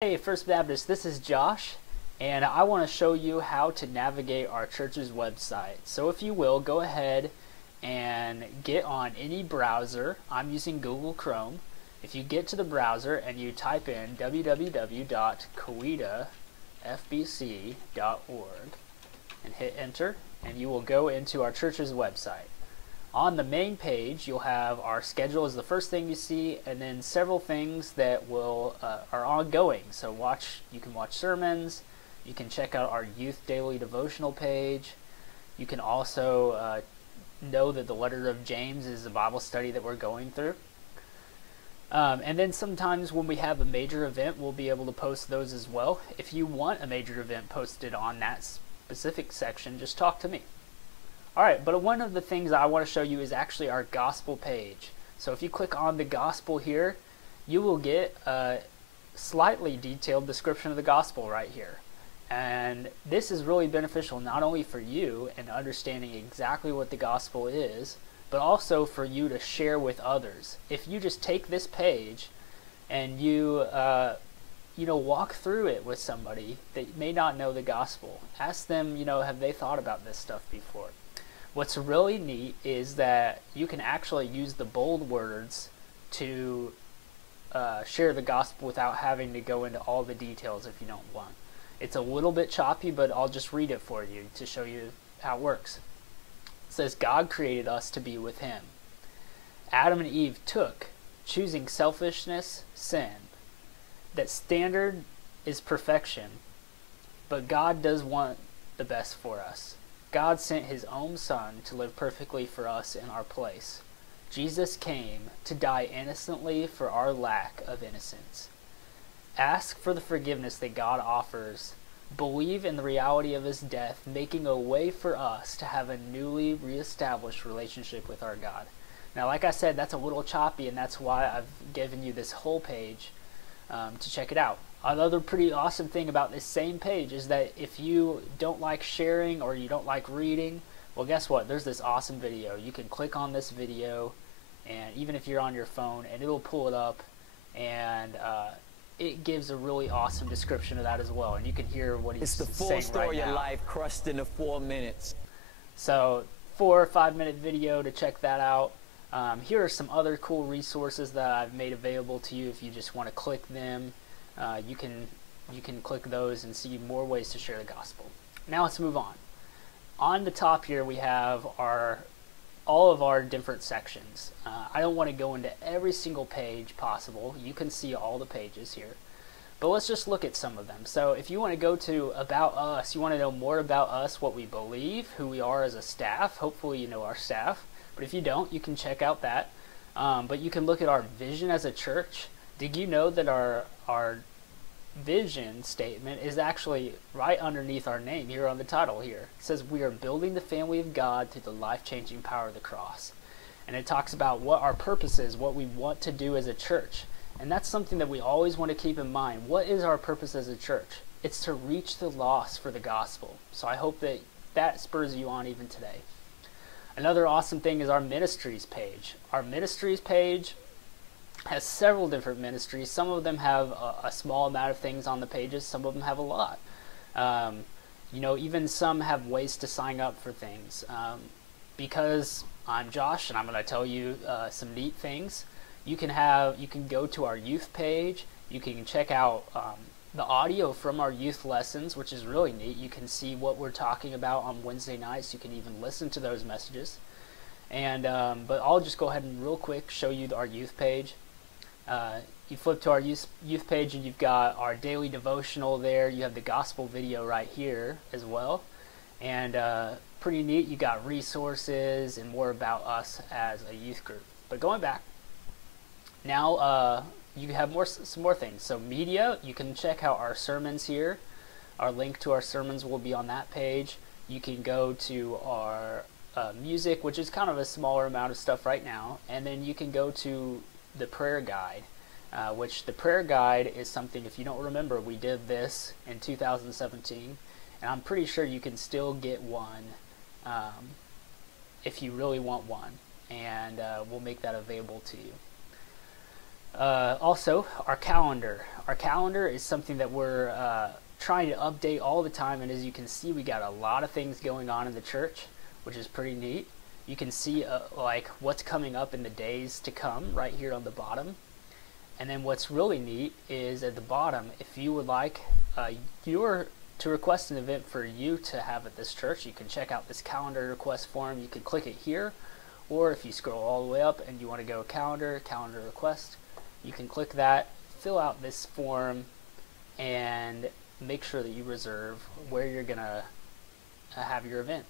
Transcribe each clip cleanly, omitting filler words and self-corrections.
Hey First Baptist, this is Josh, and I want to show you how to navigate our church's website. So if you will, go ahead and get on any browser. I'm using Google Chrome. If you get to the browser and you type in www.cowetafbc.org and hit enter, and you will go into our church's website. On the main page, you'll have our schedule is the first thing you see, and then several things that are ongoing. So you can watch sermons, you can check out our youth daily devotional page. You can also know that the letter of James is a Bible study that we're going through. And then sometimes when we have a major event, we'll be able to post those as well. If you want a major event posted on that specific section, just talk to me. Alright, but one of the things I want to show you is actually our gospel page. So if you click on the gospel here, you will get a slightly detailed description of the gospel right here. And this is really beneficial not only for you in understanding exactly what the gospel is, but also for you to share with others. If you just take this page and you walk through it with somebody that may not know the gospel, ask them, have they thought about this stuff before? What's really neat is that you can actually use the bold words to share the gospel without having to go into all the details if you don't want. It's a little bit choppy, but I'll just read it for you to show you how it works. It says, God created us to be with him. Adam and Eve took, choosing selfishness, sin. That standard is perfection, but God does want the best for us. God sent his own son to live perfectly for us in our place. Jesus came to die innocently for our lack of innocence. Ask for the forgiveness that God offers. Believe in the reality of his death, making a way for us to have a newly reestablished relationship with our God. Now, like I said, that's a little choppy, and that's why I've given you this whole page to check it out. Another pretty awesome thing about this same page is that if you don't like sharing or you don't like reading, well, guess what? There's this awesome video. You can click on this video, and even if you're on your phone, and it'll pull it up, and it gives a really awesome description of that as well. And you can hear what he's saying right now. It's the full story of life crushed into 4 minutes. So 4 or 5 minute video to check that out. Here are some other cool resources that I've made available to you if you just want to click them. You can click those and see more ways to share the gospel. Now let's move on. On the top here we have all of our different sections. I don't want to go into every single page possible. You can see all the pages here. But let's just look at some of them. So if you want to go to About Us, you want to know more about us, what we believe, who we are as a staff. Hopefully you know our staff. But if you don't, you can check out that. But you can look at our vision as a church. Did you know that our vision statement is actually right underneath our name here on the title here? It says we are building the family of God through the life-changing power of the cross. And it talks about what our purpose is, what we want to do as a church. And that's something that we always want to keep in mind. What is our purpose as a church? It's to reach the lost for the gospel. So I hope that that spurs you on even today. Another awesome thing is our ministries page. Our ministries page has several different ministries. Some of them have a small amount of things on the pages. Some of them have a lot. Even some have ways to sign up for things. Because I'm Josh, and I'm going to tell you some neat things. You can go to our youth page. You can check out the audio from our youth lessons, which is really neat. You can see what we're talking about on Wednesday nights. You can even listen to those messages. And but I'll just go ahead and real quick show you our youth page. You flip to our youth page and you've got our daily devotional there. You have the gospel video right here as well. And pretty neat, you got resources and more about us as a youth group. But going back, now you have some more things. So media, you can check out our sermons here. Our link to our sermons will be on that page. You can go to our music, which is kind of a smaller amount of stuff right now. And then you can go to the prayer guide, which the prayer guide is something, if you don't remember, we did this in 2017, and I'm pretty sure you can still get one if you really want one, and we'll make that available to you. Also, our calendar. Our calendar is something that we're trying to update all the time, and as you can see, we got a lot of things going on in the church, which is pretty neat. You can see like what's coming up in the days to come right here on the bottom. And then what's really neat is at the bottom, if you would like to request an event for you to have at this church, you can check out this calendar request form. You can click it here, or if you scroll all the way up and you want to go calendar request, you can click that, fill out this form, and make sure that you reserve where you're going to have your event.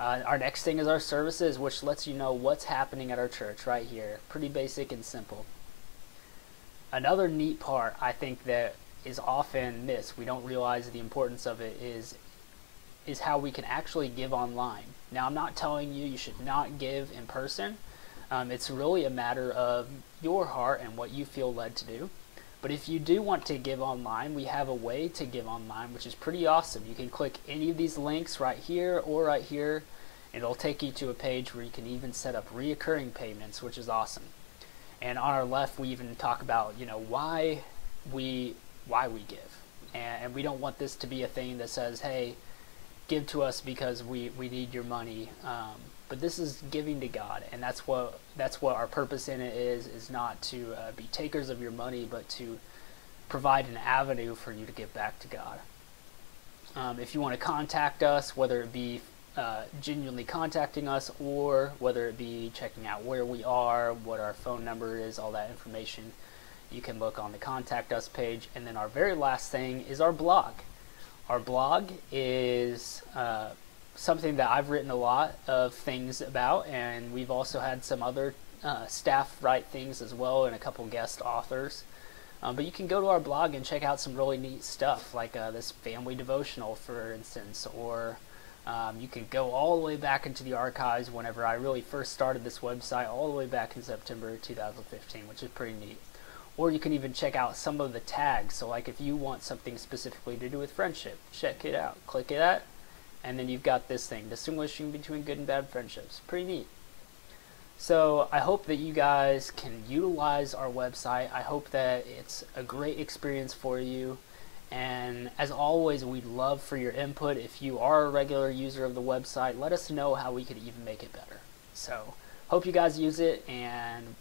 Our next thing is our services, which lets you know what's happening at our church right here. Pretty basic and simple. Another neat part I think that is often missed, we don't realize the importance of it, is how we can actually give online. Now, I'm not telling you should not give in person. It's really a matter of your heart and what you feel led to do. But if you do want to give online, we have a way to give online, which is pretty awesome. You can click any of these links right here or right here, and it'll take you to a page where you can even set up reoccurring payments, which is awesome. And on our left, we even talk about, why we give. And we don't want this to be a thing that says, hey, give to us because we need your money. But this is giving to God, and that's what our purpose in it is not to be takers of your money, but to provide an avenue for you to give back to God. If you want to contact us, whether it be genuinely contacting us, or whether it be checking out where we are, what our phone number is, all that information, you can look on the contact us page. And then our very last thing is our blog. Our blog is something that I've written a lot of things about, and we've also had some other staff write things as well, and a couple guest authors. But you can go to our blog and check out some really neat stuff, like this family devotional, for instance, or you can go all the way back into the archives whenever I really first started this website, all the way back in September 2015, which is pretty neat. Or you can even check out some of the tags. So like if you want something specifically to do with friendship, check it out. Click it, and then you've got this thing, distinguishing between good and bad friendships. Pretty neat. So I hope that you guys can utilize our website. I hope that it's a great experience for you. And as always, we'd love for your input. If you are a regular user of the website, let us know how we could even make it better. So hope you guys use it, and